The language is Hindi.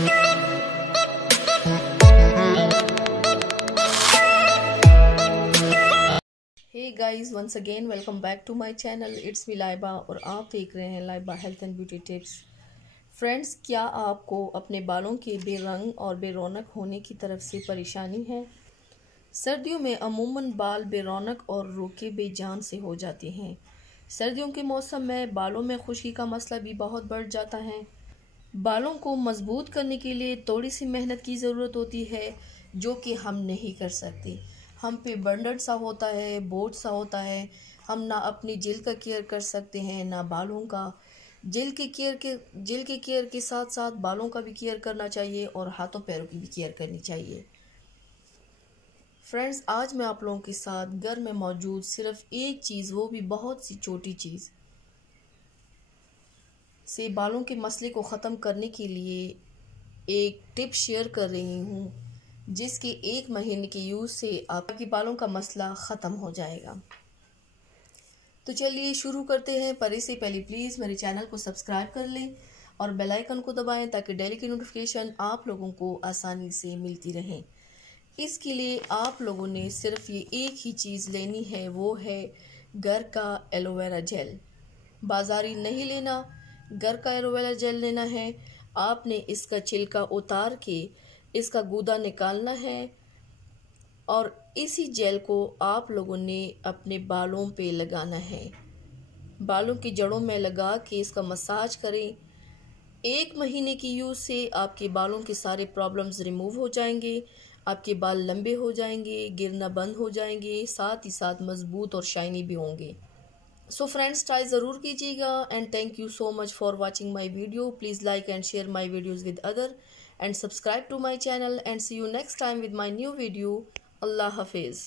Hey guys, once again welcome back to my channel. It's me Laiba और आप देख रहे हैं Laiba health and beauty tips. Friends, क्या आपको अपने बालों के बेरंग और बेरौनक होने की तरफ से परेशानी है? सर्दियों में अमूमन बाल बेरौनक और रोके बेजान से हो जाते हैं। सर्दियों के मौसम में बालों में खुश्की का मसला भी बहुत बढ़ जाता है। बालों को मजबूत करने के लिए थोड़ी सी मेहनत की ज़रूरत होती है, जो कि हम नहीं कर सकते। हम पे बर्डन सा होता है, बोझ सा होता है। हम ना अपनी जेल का केयर कर सकते हैं, ना बालों का। जेल के केयर के साथ साथ बालों का भी केयर करना चाहिए और हाथों पैरों की भी केयर करनी चाहिए। फ्रेंड्स, आज मैं आप लोगों के साथ घर में मौजूद सिर्फ एक चीज़, वो भी बहुत सी छोटी चीज़ से बालों के मसले को ख़त्म करने के लिए एक टिप शेयर कर रही हूँ, जिसके 1 महीने के यूज़ से आपके बालों का मसला ख़त्म हो जाएगा। तो चलिए शुरू करते हैं। पर इससे पहले प्लीज़ मेरे चैनल को सब्सक्राइब कर लें और बेल आइकन को दबाएं, ताकि डेली की नोटिफिकेशन आप लोगों को आसानी से मिलती रहे। इसके लिए आप लोगों ने सिर्फ ये एक ही चीज़ लेनी है, वो है घर का एलोवेरा जेल। बाज़ारी नहीं लेना, घर का एलोवेरा जेल लेना है। आपने इसका छिलका उतार के इसका गूदा निकालना है और इसी जेल को आप लोगों ने अपने बालों पे लगाना है। बालों की जड़ों में लगा के इसका मसाज करें। 1 महीने की यूज़ से आपके बालों के सारे प्रॉब्लम्स रिमूव हो जाएंगे। आपके बाल लंबे हो जाएंगे, गिरना बंद हो जाएंगे, साथ ही साथ मजबूत और शाइनी भी होंगे। सो फ्रेंड्स, ट्राई ज़रूर कीजिएगा and thank you so much for watching my video. Please like and share my videos with other and subscribe to my channel and see you next time with my new video. अल्लाह हाफिज़।